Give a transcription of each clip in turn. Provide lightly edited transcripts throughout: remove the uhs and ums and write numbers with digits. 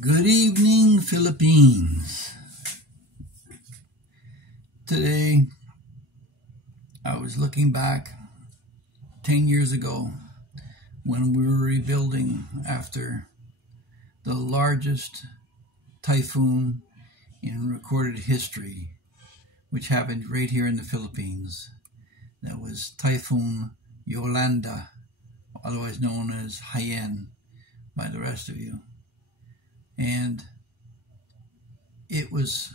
Good evening, Philippines. Today, I was looking back 10 years ago when we were rebuilding after the largest typhoon in recorded history, which happened right here in the Philippines. That was Typhoon Yolanda, otherwise known as Haiyan by the rest of you. And it was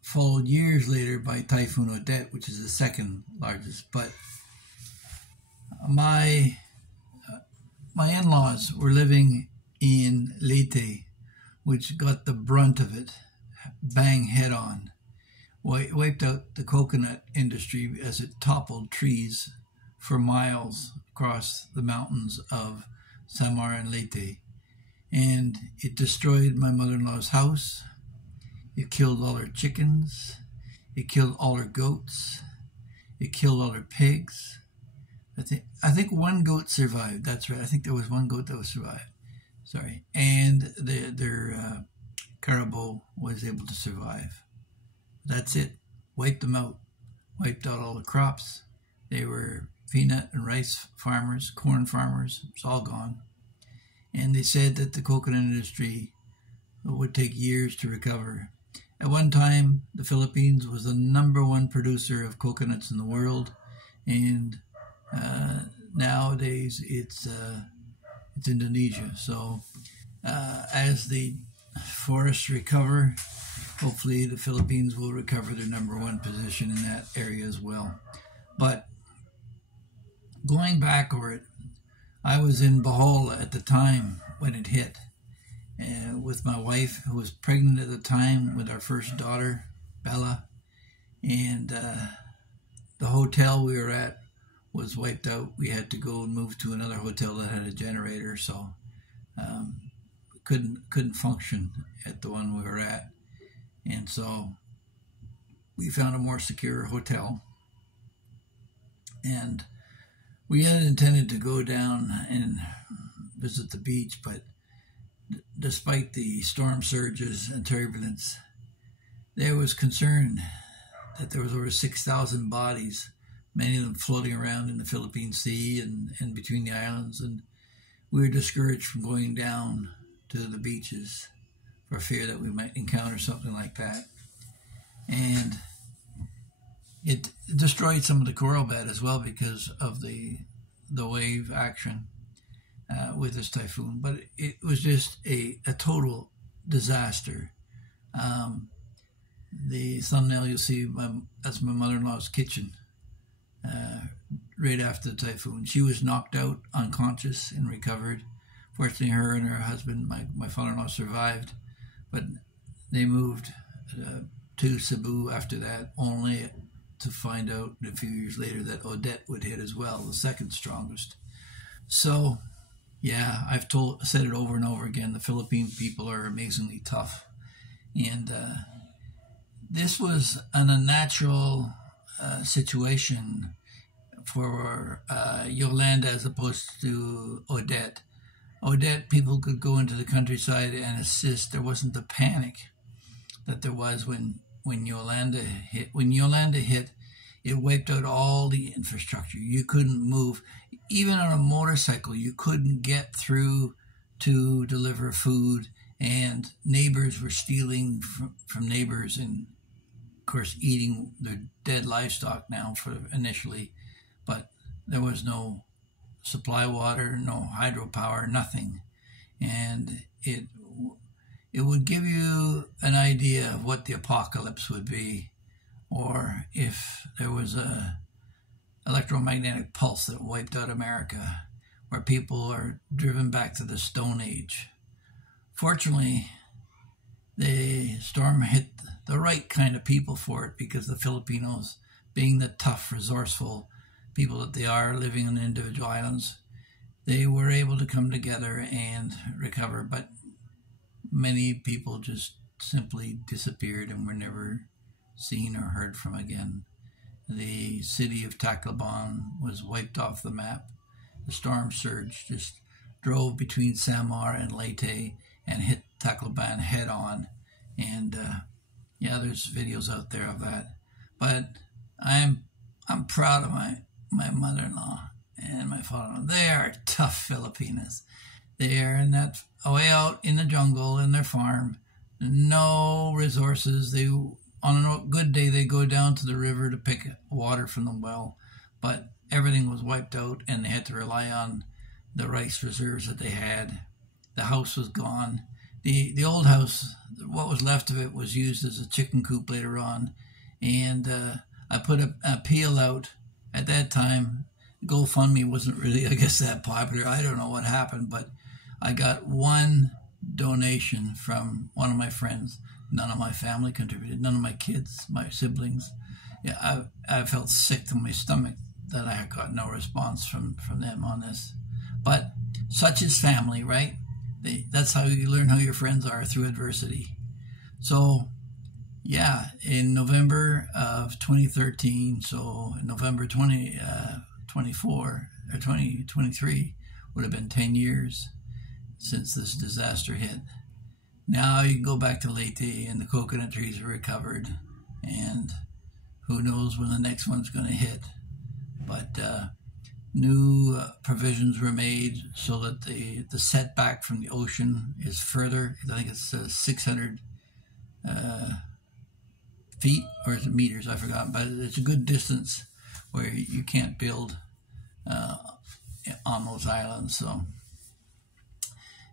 followed years later by Typhoon Odette, which is the second largest. But my in-laws were living in Leyte, which got the brunt of it, bang head on. Wiped out the coconut industry as it toppled trees for miles across the mountains of Samar and Leyte. And it destroyed my mother-in-law's house. It killed all her chickens. It killed all her goats. It killed all her pigs. I think one goat survived. That's right. I think there was one goat that was survived. Sorry. And their caribou was able to survive. That's it. Wiped them out. Wiped out all the crops. They were peanut and rice farmers, corn farmers. It's all gone. And they said that the coconut industry would take years to recover. At one time, the Philippines was the #1 producer of coconuts in the world, and nowadays it's Indonesia. So as the forests recover, hopefully the Philippines will recover their #1 position in that area as well. But going back over it, I was in Bohol at the time when it hit, with my wife, who was pregnant at the time with our first daughter, Bella, and the hotel we were at was wiped out. We had to go and move to another hotel that had a generator, so couldn't function at the one we were at, and so we found a more secure hotel. And we had intended to go down and visit the beach, but despite the storm surges and turbulence, there was concern that there was over 6,000 bodies, many of them floating around in the Philippine Sea and between the islands, and we were discouraged from going down to the beaches for fear that we might encounter something like that. And it destroyed some of the coral bed as well because of the wave action with this typhoon. But it was just a total disaster. The thumbnail you'll see, that's my mother-in-law's kitchen right after the typhoon. She was knocked out, unconscious, and recovered. Fortunately, her and her husband, my father-in-law, survived, but they moved to Cebu after that, only to find out a few years later that Odette would hit as well, the second strongest. So, yeah, I've said it over and over again, the Philippine people are amazingly tough. And this was an unnatural situation for Yolanda as opposed to Odette. Odette, people could go into the countryside and assist. There wasn't the panic that there was when Yolanda hit. When Yolanda hit, it wiped out all the infrastructure. You couldn't move. Even on a motorcycle, you couldn't get through to deliver food, and neighbors were stealing from neighbors and, of course, eating their dead livestock now initially. But there was no supply water, no hydropower, nothing. And it would give you an idea of what the apocalypse would be, or if there was a electromagnetic pulse that wiped out America, where people are driven back to the Stone Age. Fortunately, the storm hit the right kind of people for it, because the Filipinos, being the tough, resourceful people that they are, living on individual islands, they were able to come together and recover. But many people just simply disappeared and were never seen or heard from again. The city of Tacloban was wiped off the map. The storm surge just drove between Samar and Leyte and hit Tacloban head on. And yeah, there's videos out there of that. But I'm proud of my mother-in-law and my father-in-law. They are tough Filipinas. They are in that way out in the jungle in their farm. No resources. They, on a good day, they go down to the river to pick water from the well, but everything was wiped out, and they had to rely on the rice reserves that they had. The house was gone. The old house, what was left of it, was used as a chicken coop later on, and I put a appeal out at that time. GoFundMe wasn't really, I guess, that popular. I don't know what happened, but I got one donation from one of my friends. None of my family contributed. None of my kids, my siblings. Yeah, I felt sick to my stomach that I got no response from them on this. But such is family, right? That's how you learn how your friends are, through adversity. So, yeah, in November of 2013, so in November 2024 or 2023 would have been 10 years since this disaster hit. Now you can go back to Leyte and the coconut trees are recovered, and who knows when the next one's going to hit. But new provisions were made so that the setback from the ocean is further. I think it's 600 feet, or is it meters? I forgot, but it's a good distance where you can't build on those islands. So,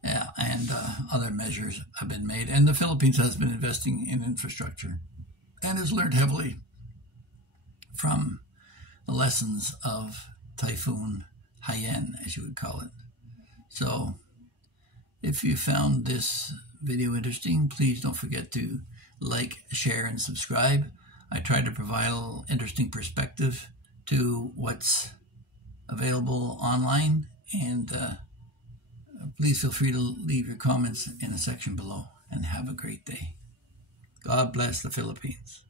yeah, and other measures have been made. And the Philippines has been investing in infrastructure and has learned heavily from the lessons of Typhoon Haiyan, as you would call it. So, if you found this video interesting, please don't forget to like, share, and subscribe. I try to provide a little interesting perspective to what's available online, and please feel free to leave your comments in the section below, and have a great day. God bless the Philippines.